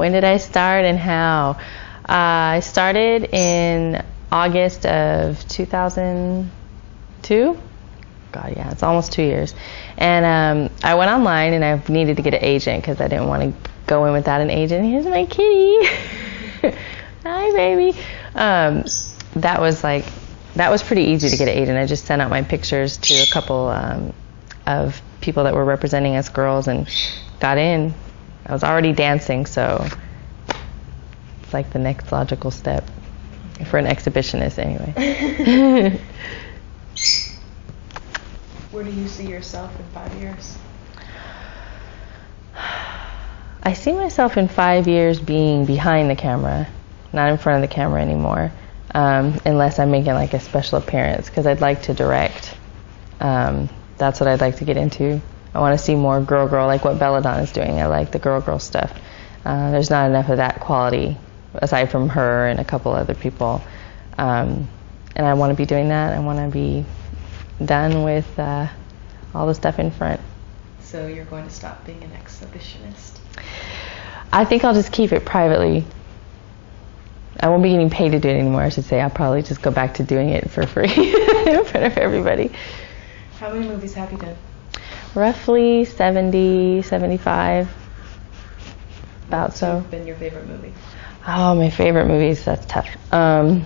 When did I start and how? I started in August of 2002. God, yeah, it's almost 2 years. And I went online, and I needed to get an agent because I didn't want to go in without an agent. Here's my kitty. Hi, baby. That was pretty easy to get an agent. I just sent out my pictures to a couple of people that were representing us girls and got in. I was already dancing, so it's like the next logical step for an exhibitionist anyway. Where do you see yourself in 5 years? I see myself in 5 years being behind the camera, not in front of the camera anymore, unless I'm making like a special appearance, because I'd like to direct. That's what I'd like to get into. I want to see more girl, like what Belladonna is doing. I like the girl stuff. There's not enough of that quality, aside from her and a couple other people. And I want to be doing that. I want to be done with all the stuff in front. So you're going to stop being an exhibitionist? I think I'll just keep it privately. I won't be getting paid to do it anymore, I should say. I'll probably just go back to doing it for free in front of everybody. How many movies have you done? Roughly 70, 75. About so. What's been your favorite movie? Oh, my favorite movies, that's tough. The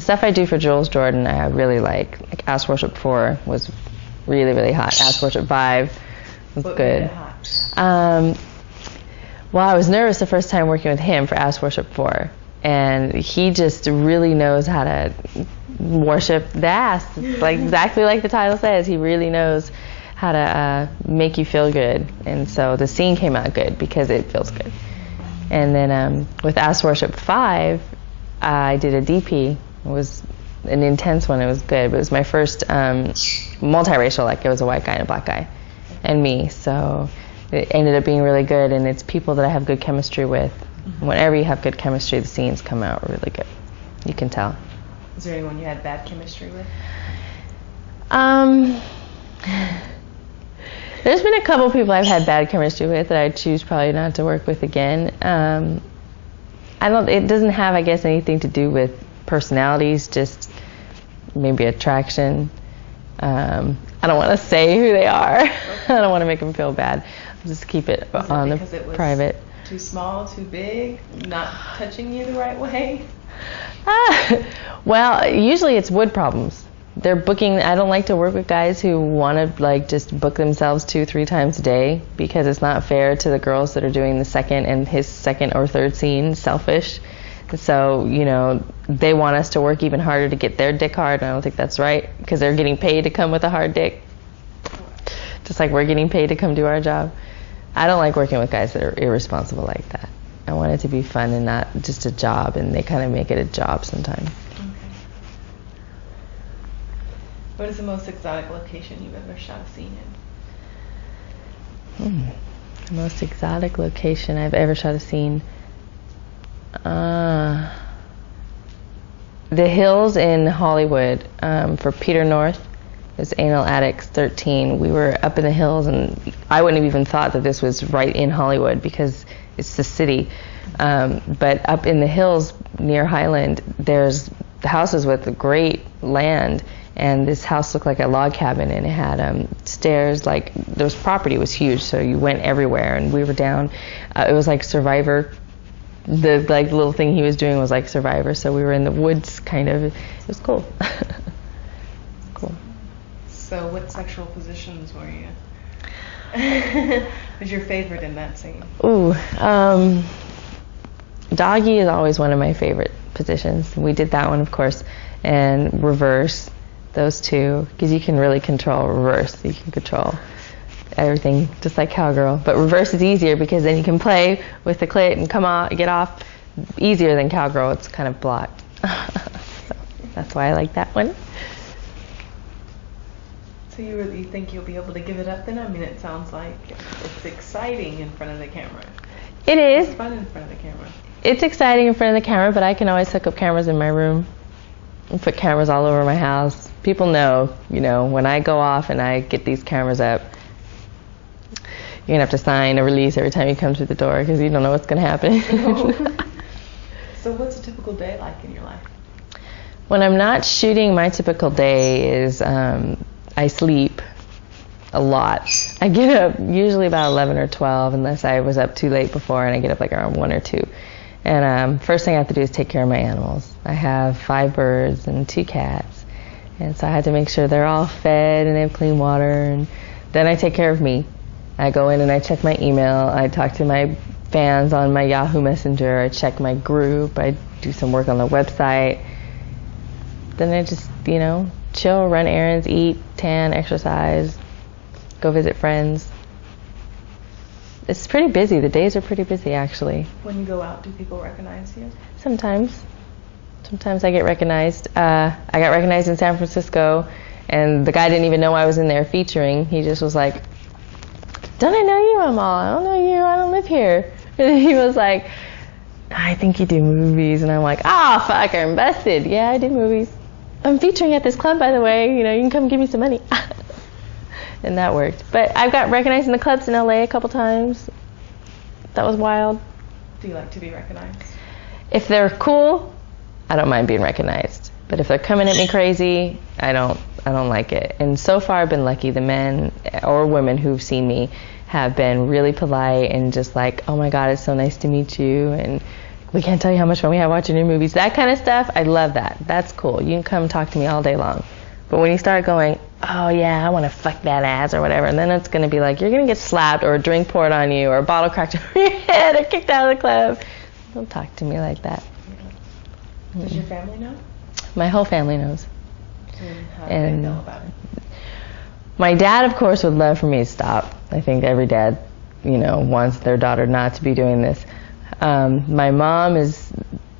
stuff I do for Jules Jordan, I really like. Like Ass Worship 4 was really, really hot. Ass Worship 5 was what good. Made it hot? Well, I was nervous the first time working with him for Ass Worship 4. And he just really knows how to worship the ass. It's like exactly like the title says. He really knows how to make you feel good. And so the scene came out good because it feels good. And then with Ass Worship 5, I did a DP. It was an intense one. It was good. But it was my first multiracial, like it was a white guy and a black guy and me. So it ended up being really good, and it's people that I have good chemistry with. Mm-hmm. Whenever you have good chemistry, the scenes come out really good. You can tell. Is there anyone you had bad chemistry with? There's been a couple people I've had bad chemistry with that I choose probably not to work with again. It doesn't have, I guess, anything to do with personalities, just maybe attraction. I don't want to say who they are. I don't want to make them feel bad. I'll just keep it on the private. Too small, too big, not touching you the right way? Well, usually it's wood problems. They're booking. I don't like to work with guys who want to like just book themselves 2-3 times a day, because it's not fair to the girls that are doing the second and his second or third scene. Selfish. So, you know, they want us to work even harder to get their dick hard, and I don't think that's right, because they're getting paid to come with a hard dick, just like we're getting paid to come do our job. I don't like working with guys that are irresponsible like that. I want it to be fun and not just a job, and they kind of make it a job sometimes. Okay. What is the most exotic location you've ever shot a scene in? The most exotic location I've ever shot a scene. The hills in Hollywood for Peter North. It was Anal Addicts 13. We were up in the hills, and I wouldn't have even thought that this was right in Hollywood because it's the city. But up in the hills near Highland, there's houses with great land, and this house looked like a log cabin, and it had stairs. Like, this property was huge, so you went everywhere, and we were down. It was like Survivor. The like little thing he was doing was like Survivor, so we were in the woods, kind of. It was cool. Cool. So what sexual positions were you? Was your favorite in that scene? Ooh, doggy is always one of my favorite positions. We did that one, of course, and reverse, those two, because you can really control reverse. You can control everything, just like cowgirl. But reverse is easier because then you can play with the clit and come out, get off easier than cowgirl. It's kind of blocked. So that's why I like that one. So you really think you'll be able to give it up then? I mean, it sounds like it's exciting in front of the camera. It is. It's fun in front of the camera. It's exciting in front of the camera, but I can always hook up cameras in my room and put cameras all over my house. People know, you know, when I go off and I get these cameras up, going to have to sign a release every time you come through the door because you don't know what's going to happen. So what's a typical day like in your life? When I'm not shooting, my typical day is I sleep a lot. I get up usually about 11 or 12 unless I was up too late before, and I get up like around 1 or 2. And first thing I have to do is take care of my animals. I have 5 birds and 2 cats, and so I have to make sure they're all fed and they have clean water. And then I take care of me. I go in and I check my email. I talk to my fans on my Yahoo Messenger. I check my group. I do some work on the website. Then I just, chill, run errands, eat, tan, exercise, go visit friends. It's pretty busy. The days are pretty busy, actually. When you go out, do people recognize you? Sometimes I get recognized. I got recognized in San Francisco, and the guy didn't even know I was in there featuring. He just was like, "Don't I know you, Amal? I don't know you. I don't live here." And he was like, "I think you do movies." And I'm like, "Ah, fuck, I'm busted. Yeah, I do movies. I'm featuring at this club, by the way. You can come give me some money." And that worked. But I've got recognized in the clubs in LA a couple times. That was wild. Do you like to be recognized? If they're cool, I don't mind being recognized. But if they're coming at me crazy, I don't like it. And so far I've been lucky. The men or women who've seen me have been really polite and just like, "Oh my God, it's so nice to meet you. And we can't tell you how much fun we have watching your movies." That kind of stuff, I love that. That's cool. You can come talk to me all day long. But when you start going, "Oh yeah, I want to fuck that ass," or whatever, and then it's going to be like, you're going to get slapped or a drink poured on you or a bottle cracked over your head or kicked out of the club. Don't talk to me like that. Does your family know? My whole family knows. And how do they know about it? My dad, of course, would love for me to stop. I think every dad, wants their daughter not to be doing this. My mom is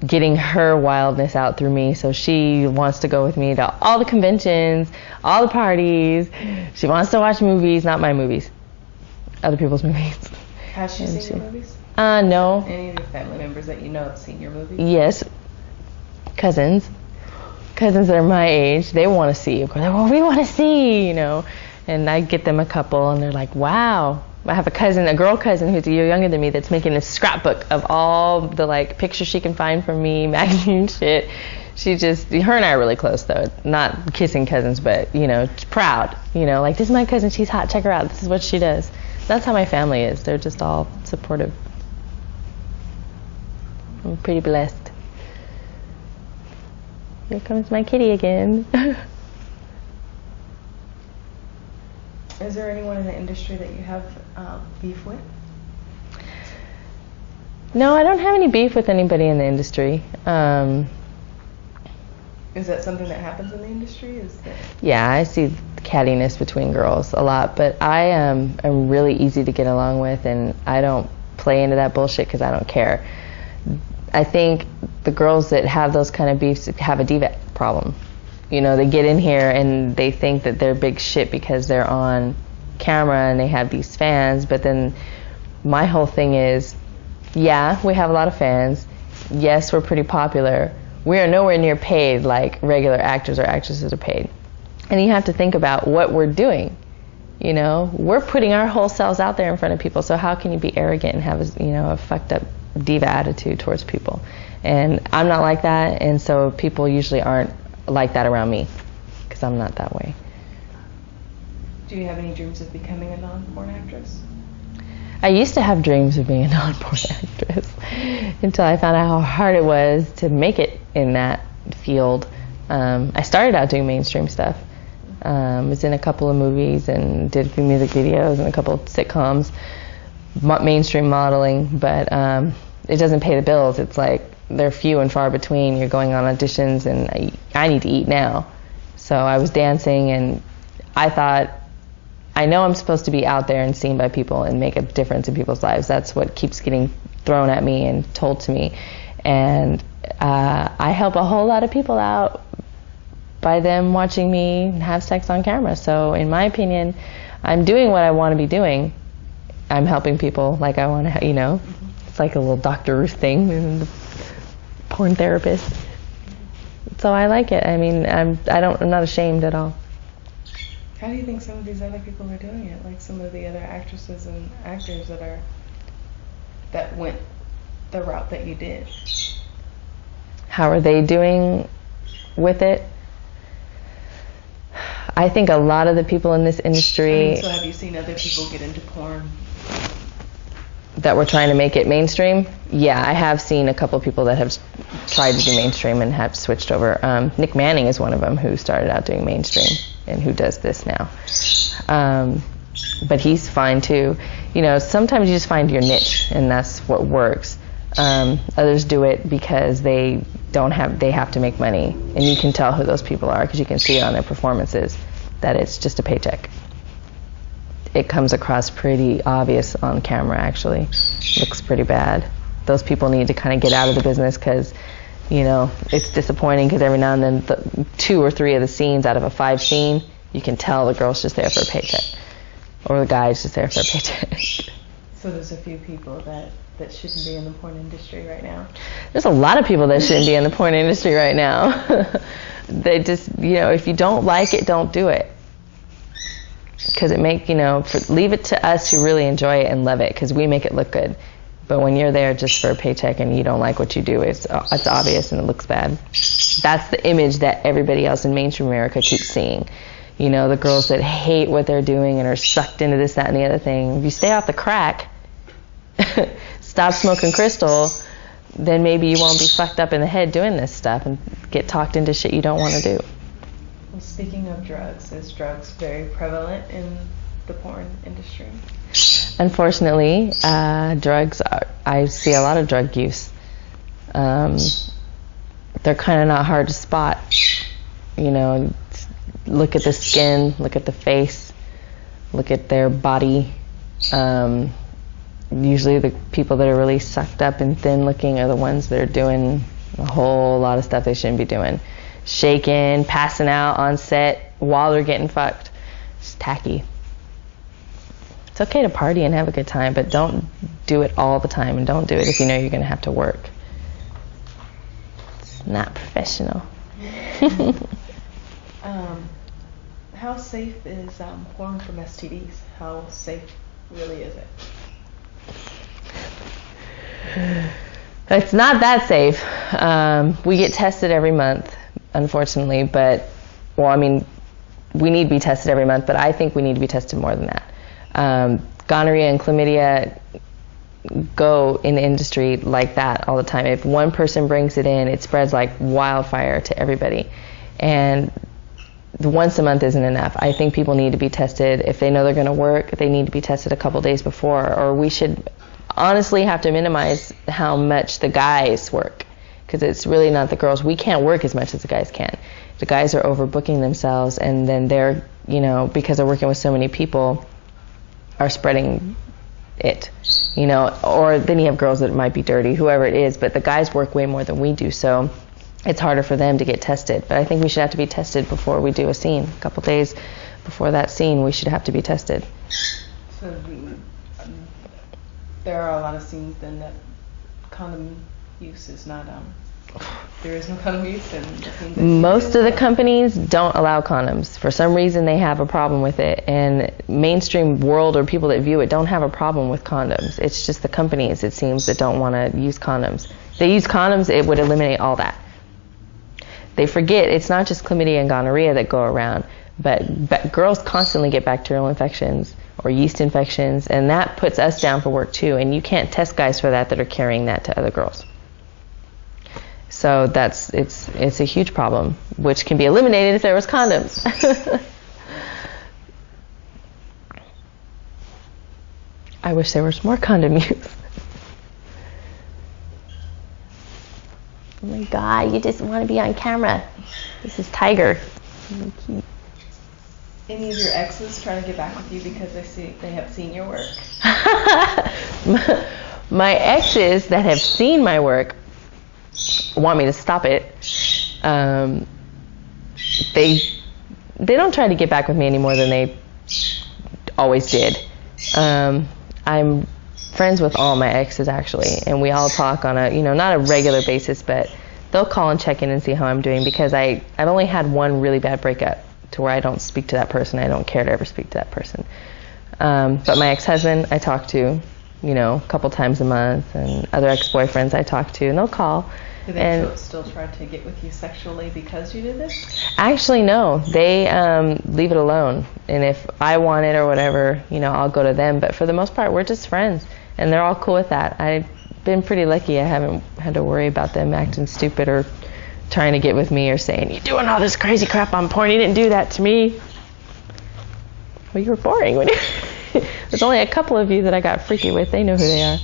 getting her wildness out through me, so she wants to go with me to all the conventions, all the parties. She wants to watch movies, not my movies, other people's movies. Has she seen your movies? No. Any of your family members that you know have seen your movies? Yes. Cousins that are my age, they want to see. Of course, well, we want to see, And I get them a couple, and they're like, "Wow." I have a girl cousin who's a year younger than me that's making a scrapbook of all the pictures she can find from me, magazine shit. Her and I are really close though, not kissing cousins, but proud. This is my cousin, she's hot, check her out, this is what she does. That's how my family is. They're just all supportive. I'm pretty blessed. Here comes my kitty again. Is there anyone in the industry that you have beef with? No, I don't have any beef with anybody in the industry. Is that something that happens in the industry? Yeah, I see cattiness between girls a lot, but I am really easy to get along with, and I don't play into that bullshit because I don't care. I think the girls that have those kind of beefs have a diva problem. They get in here and they think that they're big shit because they're on camera and they have these fans, but then my whole thing is, yeah, we have a lot of fans. Yes, we're pretty popular. We are nowhere near paid like regular actors or actresses are paid. And you have to think about what we're doing. We're putting our whole selves out there in front of people, so how can you be arrogant and have a fucked up diva attitude towards people? And I'm not like that, and so people usually aren't like that around me because I'm not that way. Do you have any dreams of becoming a non-porn actress? I used to have dreams of being a non-porn actress until I found out how hard it was to make it in that field. I started out doing mainstream stuff. Was in a couple of movies and did a few music videos and a couple of sitcoms, mainstream modeling, but it doesn't pay the bills. It's like they're few and far between. You're going on auditions, and I need to eat now. So I was dancing, and I thought, I know I'm supposed to be out there and seen by people and make a difference in people's lives. That's what keeps getting thrown at me and told to me. And I help a whole lot of people out by them watching me have sex on camera. So in my opinion, I'm doing what I want to be doing. I'm helping people like I want to, It's like a little Dr. Ruth thing. Porn therapist. So I like it. I mean, I'm not ashamed at all. How do you think some of these other people are doing it? Like some of the other actresses and actors that went the route that you did. How are they doing with it? I think a lot of the people in this industry So have you seen other people get into porn? that were trying to make it mainstream? Yeah, I have seen a couple of people that have tried to do mainstream and have switched over. Nick Manning is one of them who started out doing mainstream and who does this now. But he's fine too. You know, sometimes you just find your niche and that's what works. Others do it because they have to make money, and you can tell who those people are because you can see it on their performances that it's just a paycheck. It comes across pretty obvious on camera, actually. Looks pretty bad. Those people need to kind of get out of the business because, you know, it's disappointing because every now and then 2 or 3 of the scenes out of a 5 scene, you can tell the girl's just there for a paycheck or the guy's just there for a paycheck. So there's a few people that shouldn't be in the porn industry right now. There's a lot of people that shouldn't be in the porn industry right now. They just, you know, if you don't like it, don't do it. Because leave it to us who really enjoy it and love it, because we make it look good. But when you're there just for a paycheck and you don't like what you do, it's obvious and it looks bad. That's the image that everybody else in mainstream America keeps seeing. You know, the girls that hate what they're doing and are sucked into this, that, and the other thing. If you stay off the crack, stop smoking crystal, then maybe you won't be fucked up in the head doing this stuff and get talked into shit you don't want to do. Well, speaking of drugs, is drugs very prevalent in the porn industry? Unfortunately, drugs I see a lot of drug use. They're kind of not hard to spot. You know, look at the skin, look at the face, look at their body. Usually the people that are really sucked up and thin looking are the ones that are doing a whole lot of stuff they shouldn't be doing. Shaking, passing out on set while they're getting fucked. It's tacky. It's okay to party and have a good time, but don't do it all the time, and don't do it if you know you're going to have to work. It's not professional. How safe is porn from STDs? How safe really is it? It's not that safe. We get tested every month, unfortunately, but, well, I mean, we need to be tested every month, but I think we need to be tested more than that. Gonorrhea and chlamydia go in the industry like that all the time. If one person brings it in, it spreads like wildfire to everybody. And once a month isn't enough. I think people need to be tested. If they know they're going to work, they need to be tested a couple days before, or we should honestly have to minimize how much the guys work, because it's really not the girls. We can't work as much as the guys can. The guys are overbooking themselves, and then they're, you know, because they're working with so many people, are spreading it, you know, or then you have girls that might be dirty, whoever it is, but the guys work way more than we do, so it's harder for them to get tested. But I think we should have to be tested before we do a scene. A couple days before that scene, we should have to be tested. So there are a lot of scenes then that condom use is not, there is no condom use in the scenes. Most of the companies don't allow condoms. For some reason, they have a problem with it. And mainstream world or people that view it don't have a problem with condoms. It's just the companies, it seems, that don't want to use condoms. If they use condoms, it would eliminate all that. They forget it's not just chlamydia and gonorrhea that go around, but girls constantly get bacterial infections or yeast infections, and that puts us down for work too. And you can't test guys for that are carrying that to other girls. So it's a huge problem, which can be eliminated if there was condoms. I wish there was more condom use. Oh my God, you just want to be on camera. This is Tiger. Any of your exes try to get back with you because they have seen your work? My exes that have seen my work want me to stop it. They don't try to get back with me any more than they always did. I'm friends with all my exes, actually, and we all talk on a, not a regular basis, but they'll call and check in and see how I'm doing, because I've only had one really bad breakup to where I don't speak to that person. I don't care to ever speak to that person. But my ex-husband I talk to, a couple times a month, and other ex-boyfriends I talk to, and they'll call. Do they still try to get with you sexually because you did this? Actually, no. They leave it alone. And if I want it or whatever, I'll go to them. But for the most part, we're just friends. And they're all cool with that. I've been pretty lucky. I haven't had to worry about them acting stupid or trying to get with me or saying, "You're doing all this crazy crap on porn. You didn't do that to me." Well, you were boring. There's only a couple of you that I got freaky with. They know who they are.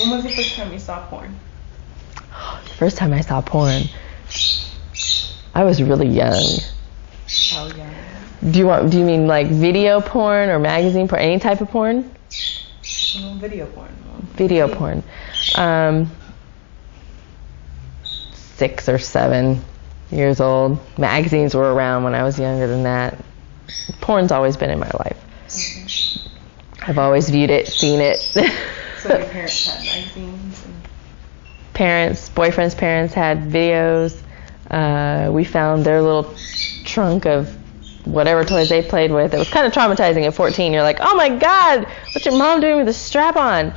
When was the first time you saw porn? The first time I saw porn, I was really young. How young? Do you mean like video porn or magazine porn? Any type of porn? Video porn. Video porn. 6 or 7 years old. Magazines were around when I was younger than that. Porn's always been in my life. Okay. I've always viewed it, seen it. So your parents had magazines? Boyfriend's parents had videos. We found their little trunk of whatever toys they played with. It was kind of traumatizing at 14. You're like, "Oh my God, what's your mom doing with a strap on?"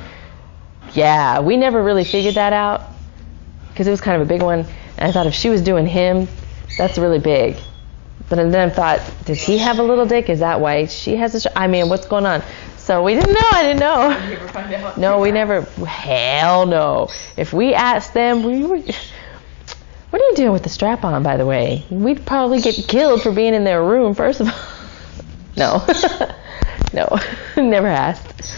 Yeah, we never really figured that out because it was kind of a big one. And I thought if she was doing him, that's really big. But then I thought, does he have a little dick? Is that why she has a what's going on? So we didn't know. I didn't know. Did you ever find out? No, we never. Hell no. If we asked them, we were... What are you doing with the strap on, by the way? We'd probably get killed for being in their room, first of all. No. No. Never asked.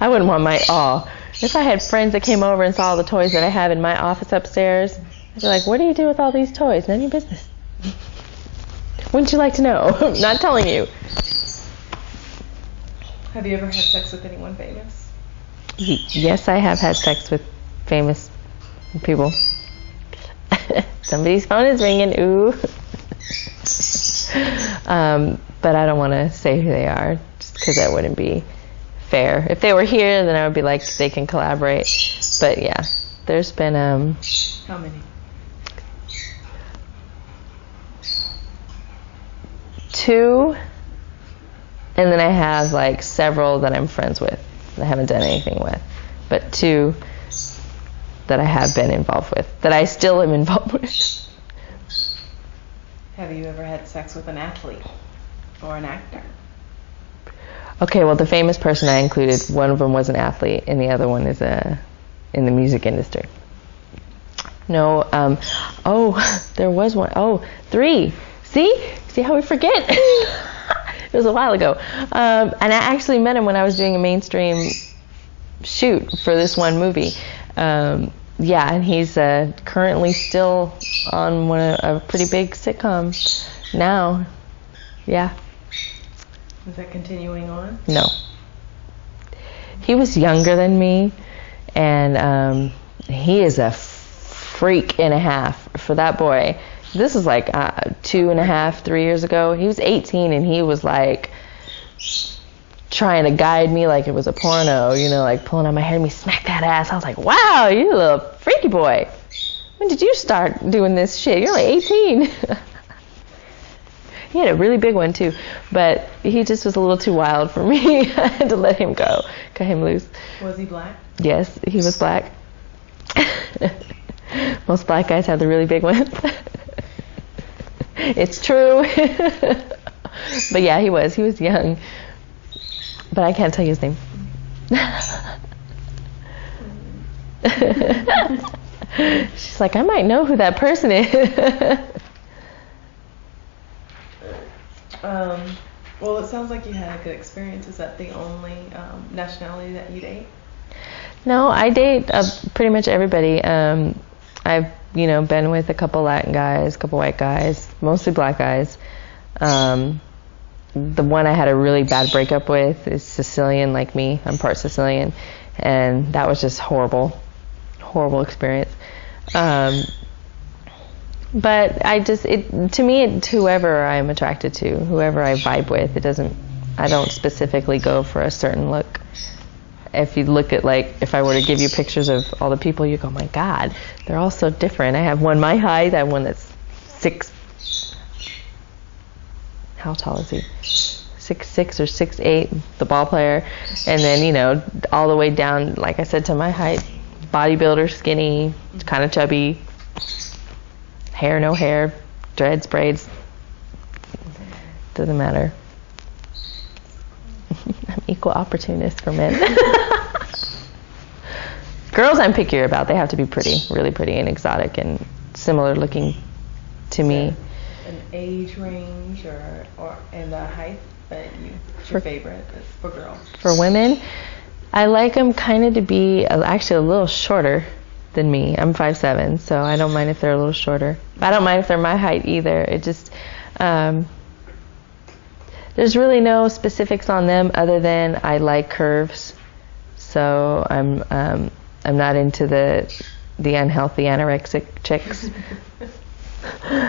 I wouldn't want if I had friends that came over and saw all the toys that I have in my office upstairs, I'd be like, "What do you do with all these toys? None of your business." Wouldn't you like to know? Not telling you. Have you ever had sex with anyone famous? Yes, I have had sex with famous people. Somebody's phone is ringing. Ooh. But I don't want to say who they are, just because that wouldn't be fair. If they were here, then I would be like, they can collaborate. But yeah, there's been How many? 2, and then I have like several that I'm friends with that I haven't done anything with, but 2 that I have been involved with, that I still am involved with. Have you ever had sex with an athlete or an actor? Okay, well, the famous person I included, one of them was an athlete, and the other one is in the music industry. No, there was one. 3. See how we forget? It was a while ago. And I actually met him when I was doing a mainstream shoot for this one movie. Yeah, and he's currently still on a pretty big sitcom now. Yeah. Is that continuing on? No. He was younger than me, and he is a freak and a half for that boy. This is like 2.5, 3 years ago. He was 18, and he was like trying to guide me like it was a porno, like pulling on my hair and me smack that ass. I was like, "Wow, you little freaky boy. When did you start doing this shit? You're only 18. He had a really big one too, but he just was a little too wild for me. I had to let him go, cut him loose. Was he black? Yes, he was black. Most black guys have the really big ones. It's true. But yeah, he was young. But I can't tell you his name. She's like, "I might know who that person is." Well, it sounds like you had a good experience. Is that the only nationality that you date? No, I date pretty much everybody. I've been with a couple Latin guys, a couple white guys, mostly black guys. The one I had a really bad breakup with is Sicilian, like me. I'm part Sicilian, and that was just horrible experience. But to me, it's whoever I'm attracted to, whoever I vibe with. I don't specifically go for a certain look. If you look at, if I were to give you pictures of all the people, you go, "My God, they're all so different." I have one my height, I have one that's 6 how tall is he? 6'6" or 6'8", the ball player. And then, you know, all the way down, like I said, to my height. Bodybuilder, skinny, kind of chubby. Hair, no hair. Dreads, braids. Doesn't matter. I'm equal opportunist for men. Girls I'm pickier about. They have to be pretty, really pretty and exotic and similar looking to me. An age range or and a height that your favorite is for girls? For women, I like them kind of to be actually a little shorter than me. I'm 5'7", so I don't mind if they're a little shorter. I don't mind if they're my height either. It just there's really no specifics on them other than I like curves. So I'm not into the unhealthy anorexic chicks.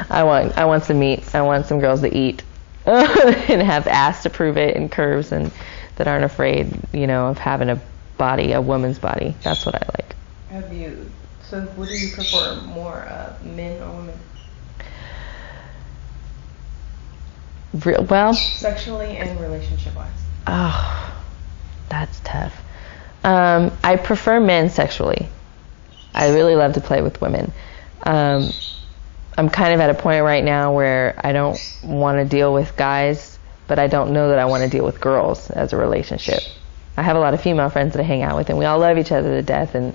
I want some meat. I want some girls to eat and have ass to prove it and curves and that aren't afraid, you know, of having a body, a woman's body. That's what I like. So what do you prefer more, men or women? Well, sexually and relationship-wise. Oh, that's tough. I prefer men sexually. I really love to play with women. I'm kind of at a point right now where I don't want to deal with guys, but I don't know that I want to deal with girls as a relationship. I have a lot of female friends that I hang out with, and we all love each other to death, and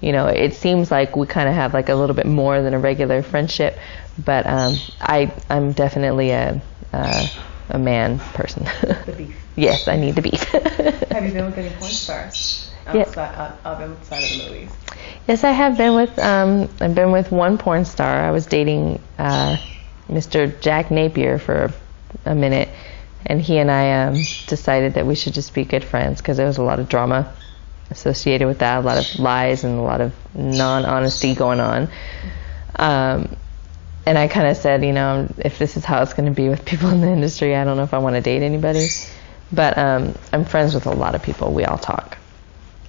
you know, it seems like we kind of have like a little bit more than a regular friendship, but I'm definitely a man person. The beef. Yes, I need the beef. Have you been with any porn stars outside of the movies? Yes, I have been with. I've been with one porn star. I was dating Mr. Jack Napier for a minute, and he and I decided that we should just be good friends because there was a lot of drama associated with that, a lot of lies and a lot of non-honesty going on. And I kind of said, you know, if this is how it's going to be with people in the industry, I don't know if I want to date anybody. But I'm friends with a lot of people. We all talk.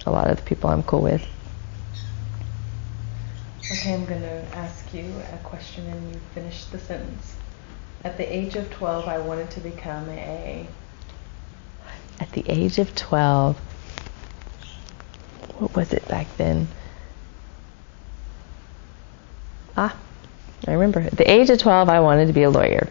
A lot of the people I'm cool with. Okay, I'm going to ask you a question and you finish the sentence. At the age of 12, I wanted to become a... At the age of 12, what was it back then? I remember. At the age of 12, I wanted to be a lawyer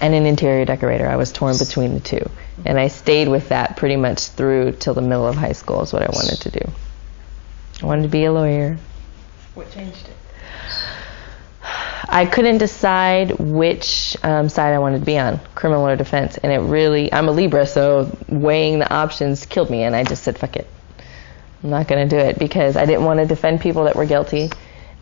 and an interior decorator. I was torn between the two. And I stayed with that pretty much through till the middle of high school is what I wanted to do. I wanted to be a lawyer. What changed it? I couldn't decide which side I wanted to be on, criminal or defense. And it really, I'm a Libra, so weighing the options killed me. And I just said, fuck it. I'm not going to do it because I didn't want to defend people that were guilty.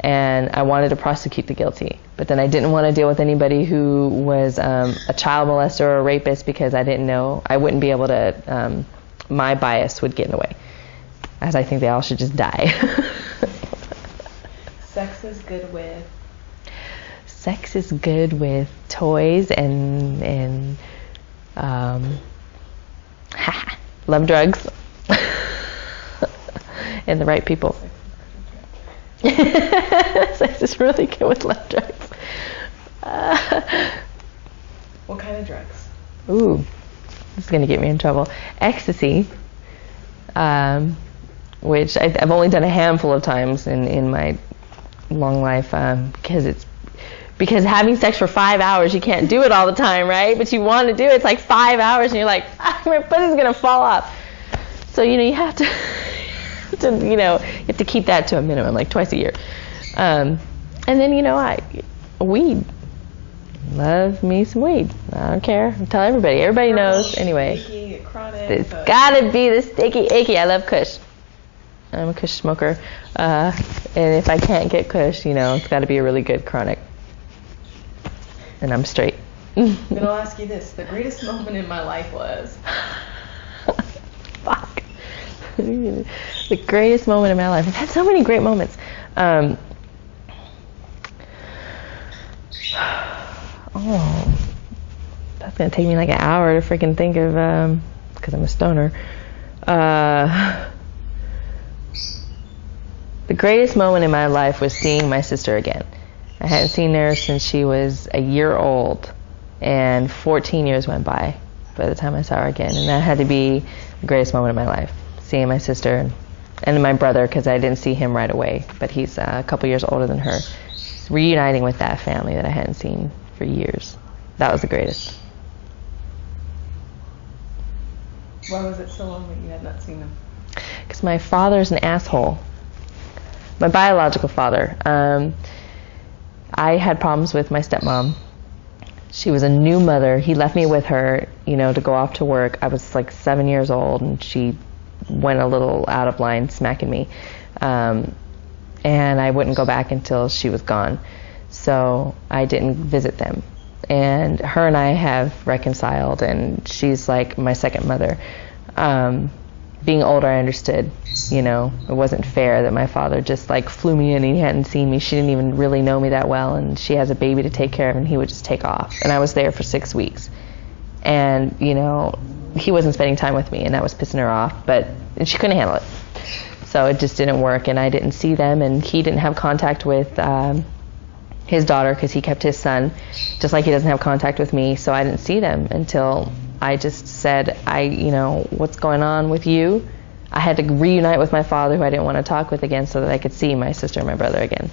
And I wanted to prosecute the guilty. But then I didn't want to deal with anybody who was a child molester or a rapist because I didn't know. I wouldn't be able to, my bias would get in the way. As I think they all should just die. Sex is good with? Sex is good with toys and love drugs. And the right people. Sex is really good with love drugs. What kind of drugs? Ooh, this is going to get me in trouble. Ecstasy, which I've only done a handful of times in my long life because having sex for 5 hours, you can't do it all the time, right? But you want to do it. It's like 5 hours, and you're like, my foot is going to fall off. So, you know, you have to... you have to keep that to a minimum, like twice a year. And then, weed. Love me some weed. I don't care. I tell everybody. Everybody knows. Anyway, sticky, chronic, it's gotta be the sticky, icky. I love Kush. I'm a Kush smoker. And if I can't get Kush, it's got to be a really good chronic. And I'm straight. Then I'll ask you this. The greatest moment in my life was... Fuck. The greatest moment in my life. I've had so many great moments. That's going to take me like an hour to freaking think of, because I'm a stoner. The greatest moment in my life was seeing my sister again. I hadn't seen her since she was a year old. And 14 years went by the time I saw her again. And that had to be the greatest moment of my life, seeing my sister and my brother, because I didn't see him right away, but he's a couple years older than her. Reuniting with that family that I hadn't seen for years. That was the greatest. Why was it so long that you had not seen them? Because my father's an asshole. My biological father. I had problems with my stepmom. She was a new mother. He left me with her, to go off to work. I was like 7 years old, and she went a little out of line, smacking me. And I wouldn't go back until she was gone. So I didn't visit them. And her and I have reconciled, and she's like my second mother. Being older, I understood, it wasn't fair that my father just like flew me in and he hadn't seen me. She didn't even really know me that well, and she has a baby to take care of, and he would just take off. And I was there for 6 weeks. And, he wasn't spending time with me, and that was pissing her off, and she couldn't handle it. So it just didn't work, and I didn't see them, and he didn't have contact with his daughter because he kept his son, just like he doesn't have contact with me. So I didn't see them until I just said, what's going on with you? I had to reunite with my father, who I didn't want to talk with again, so that I could see my sister and my brother again.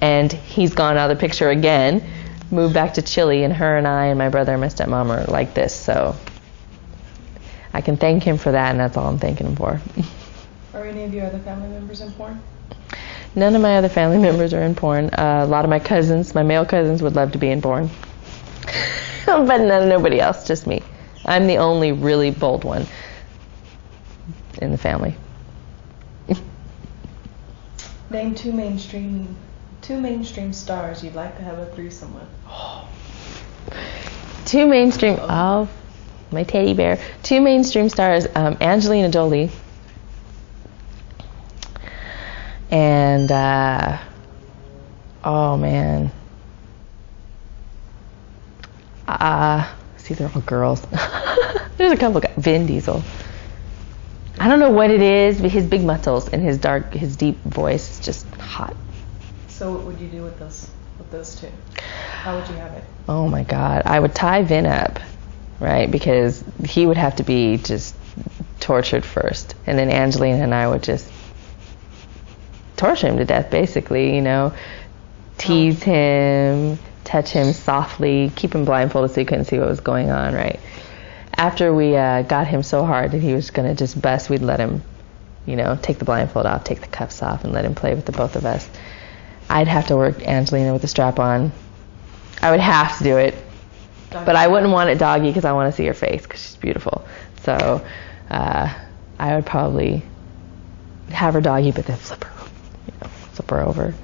And he's gone out of the picture again, moved back to Chile, and her and I and my brother and my stepmom are like this. So I can thank him for that, and that's all I'm thanking him for. Are any of your other family members in porn? None of my other family members are in porn. A lot of my cousins, my male cousins, would love to be in porn. But nobody else, just me. I'm the only really bold one in the family. Name two mainstream stars you'd like to have a threesome with. Two mainstream, my teddy bear. Two mainstream stars, Angelina Jolie. And, see, they're all girls. There's a couple guys. Vin Diesel. I don't know what it is, but his big muscles and his deep voice is just hot. So what would you do with those two? How would you have it? Oh my God. I would tie Vin up, right? Because he would have to be just tortured first. And then Angelina and I would just torture him to death, basically, tease him, touch him softly, keep him blindfolded so he couldn't see what was going on, right? After we got him so hard that he was going to just bust, we'd let him, take the blindfold off, take the cuffs off, and let him play with the both of us. I'd have to work Angelina with the strap on. I would have to do it. But I wouldn't want it doggy because I want to see her face because she's beautiful. So I would probably have her doggy, but then flip her over.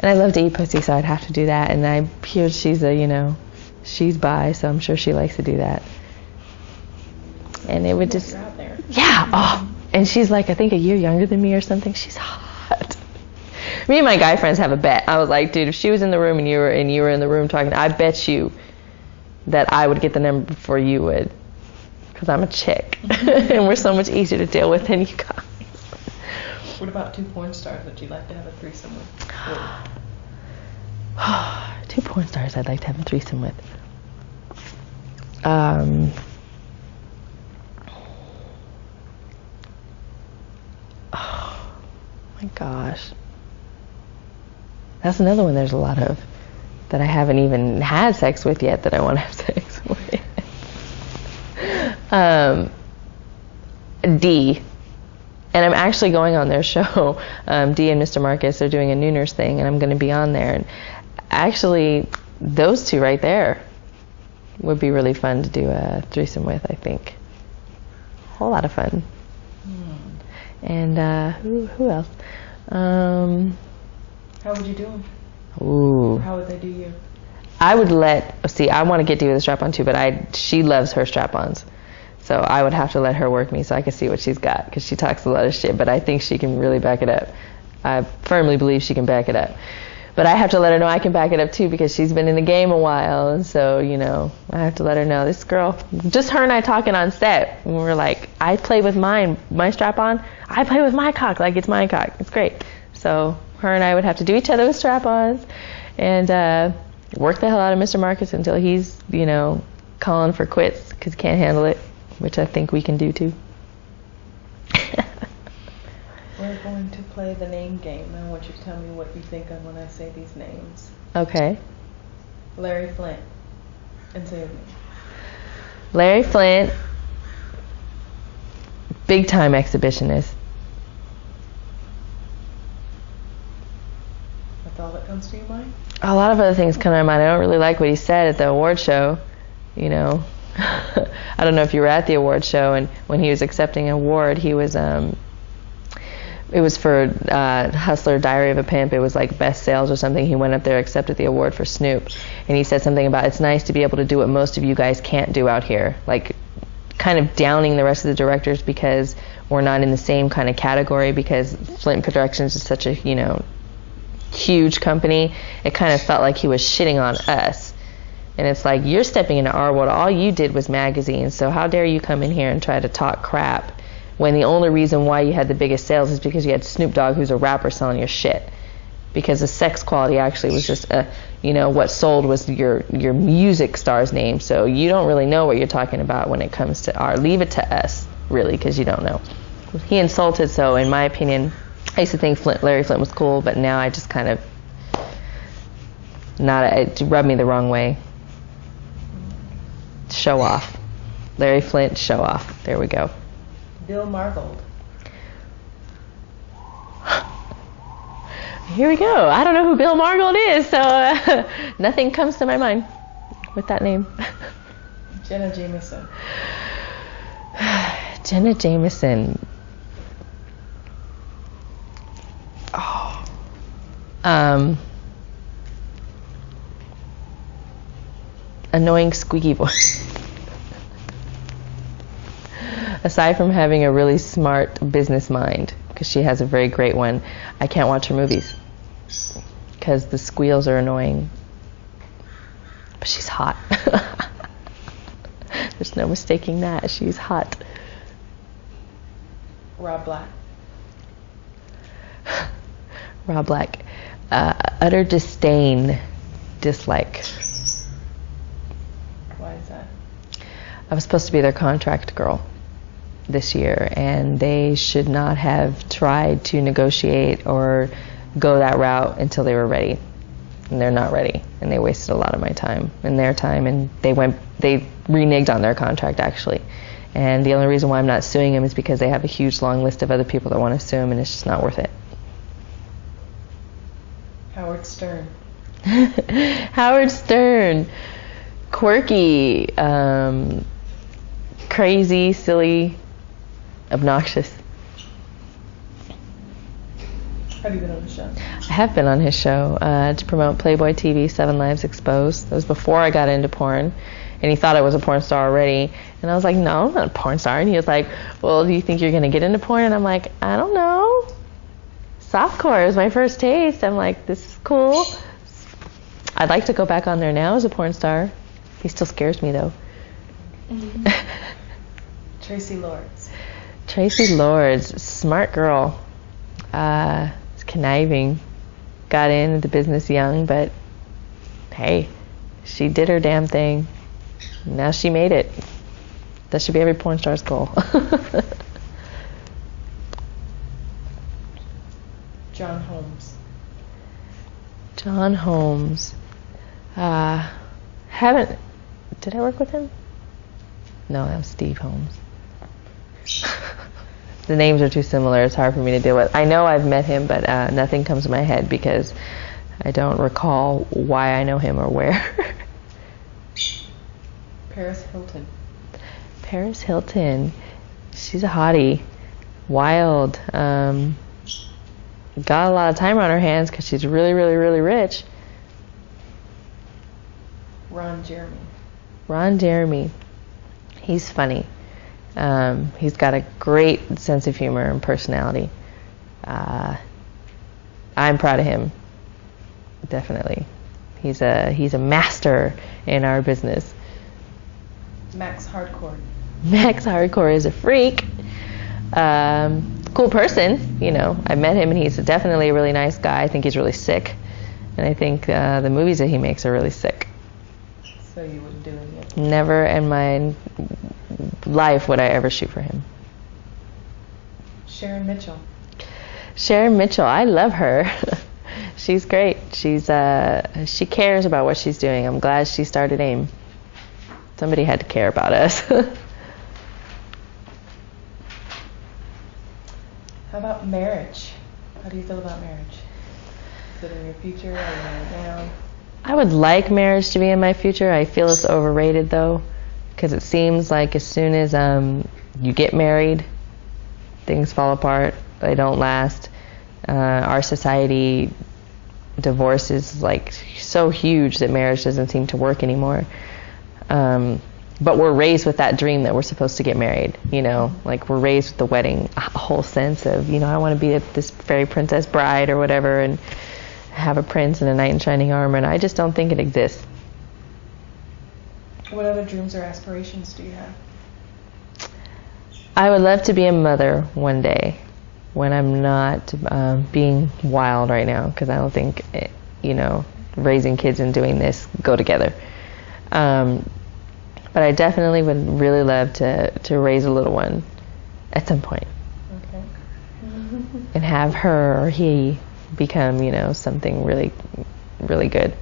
And I love to eat pussy, so I'd have to do that. And I hear she's she's bi, so I'm sure she likes to do that. And it would just, yeah. Oh, and she's like, I think a year younger than me or something. She's hot. Me and my guy friends have a bet. I was like, dude, if she was in the room and you were in the room talking, I bet you that I would get the number before you would, because I'm a chick, and we're so much easier to deal with than you guys. What about two porn stars that you'd like to have a threesome with? Two porn stars I'd like to have a threesome with. Oh my gosh. That's another one there's a lot of that I haven't even had sex with yet that I want to have sex with. D. And I'm actually going on their show. D and Mr. Marcus are doing a Nooners thing, and I'm going to be on there. And actually, those two right there would be really fun to do a threesome with, I think. A whole lot of fun. And who else? How would you do them? Ooh. Or how would they do you? I would I want to get D with a strap-on too, but she loves her strap-ons. So I would have to let her work me so I can see what she's got, because she talks a lot of shit, but I think she can really back it up. I firmly believe she can back it up. But I have to let her know I can back it up too, because she's been in the game a while, and so, I have to let her know, this girl, just her and I talking on set, and we're like, I play with my strap-on, I play with my cock like it's my cock. It's great. So her and I would have to do each other with strap-ons, and work the hell out of Mr. Marcus until he's, calling for quits because he can't handle it, which I think we can do too. We're going to play the name game. I want you to tell me what you think of when I say these names. Okay. Larry Flint. And say with me. Larry Flint, big time exhibitionist. That's all that comes to your mind? A lot of other things come to my mind. I don't really like what he said at the award show. I don't know if you were at the award show, and when he was accepting an award, he was it was for Hustler, Diary of a Pimp. It was like best sales or something. He went up there, accepted the award for Snoop, and he said something about it's nice to be able to do what most of you guys can't do out here, like kind of downing the rest of the directors because we're not in the same kind of category, because Flint Productions is such a huge company. It kind of felt like he was shitting on us. And it's like, you're stepping into our world. All you did was magazines, so how dare you come in here and try to talk crap when the only reason why you had the biggest sales is because you had Snoop Dogg, who's a rapper, selling your shit. Because the sex quality actually was just, what sold was your music star's name. So you don't really know what you're talking about when it comes to leave it to us, really, because you don't know. He insulted, so in my opinion, I used to think Larry Flint was cool, but now I just kind of, it rubbed me the wrong way. Show off. Larry Flint, show off. There we go. Bill Margold. Here we go. I don't know who Bill Margold is, so nothing comes to my mind with that name. Jenna Jameson. Jenna Jameson. Oh. Annoying squeaky voice. Aside from having a really smart business mind, because she has a very great one, I can't watch her movies because the squeals are annoying. But she's hot. There's no mistaking that. She's hot. Rob Black. Rob Black. Utter disdain, dislike. Why is that? I was supposed to be their contract girl this year, and they should not have tried to negotiate or go that route until they were ready. And they're not ready, and they wasted a lot of my time and their time, and they reneged on their contract, actually. And the only reason why I'm not suing them is because they have a huge long list of other people that want to sue them, and it's just not worth it. Howard Stern. Howard Stern. Quirky, crazy, silly, obnoxious. Have you been on the show? I have been on his show to promote Playboy TV, 7 Lives Exposed. That was before I got into porn. And he thought I was a porn star already. And I was like, no, I'm not a porn star. And he was like, well, do you think you're going to get into porn? And I'm like, I don't know. Softcore is my first taste. I'm like, this is cool. I'd like to go back on there now as a porn star. He still scares me, though. Mm-hmm. Tracy Lords. Tracy Lords, smart girl. Conniving. Got into the business young, but hey, she did her damn thing. Now she made it. That should be every porn star's goal. John Holmes. John Holmes. Did I work with him? No, that was Steve Holmes. The names are too similar. It's hard for me to deal with. I know I've met him, but nothing comes to my head because I don't recall why I know him or where. Paris Hilton. Paris Hilton. She's a hottie. Wild. Got a lot of time on her hands because she's really, really, really rich. Ron Jeremy. Ron Jeremy. He's funny. He's got a great sense of humor and personality. I'm proud of him. Definitely. He's a master in our business. Max Hardcore. Max Hardcore is a freak. Cool person, I met him and he's definitely a really nice guy. I think he's really sick. And I think the movies that he makes are really sick. So you wouldn't do it yet? Never in my life would I ever shoot for him. Sharon Mitchell. Sharon Mitchell, I love her. She's great. She cares about what she's doing. I'm glad she started AIM. Somebody had to care about us. How about marriage? How do you feel about marriage? Is it in your future? Are you in it now? I would like marriage to be in my future. I feel it's overrated though, because it seems like as soon as you get married, things fall apart. They don't last. Our society, divorce is like so huge that marriage doesn't seem to work anymore. But we're raised with that dream that we're supposed to get married, you know, like we're raised with the wedding, a whole sense of, you know, I want to be this fairy princess bride or whatever and have a prince and a knight in shining armor, and I just don't think it exists. What other dreams or aspirations do you have? I would love to be a mother one day when I'm not being wild right now, because I don't think, you know, raising kids and doing this go together. But I definitely would really love to raise a little one at some point. Okay. And have her or he become, you know, something really, really good.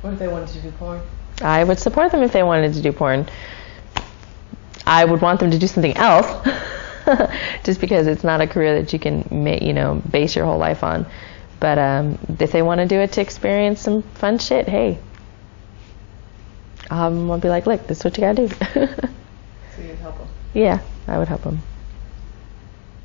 What if they wanted to do porn? I would support them if they wanted to do porn. I would want them to do something else, just because it's not a career that you can, you know, base your whole life on. But if they want to do it to experience some fun shit, hey. I'll be like, look, this is what you gotta do. So you'd help them? Yeah, I would help them.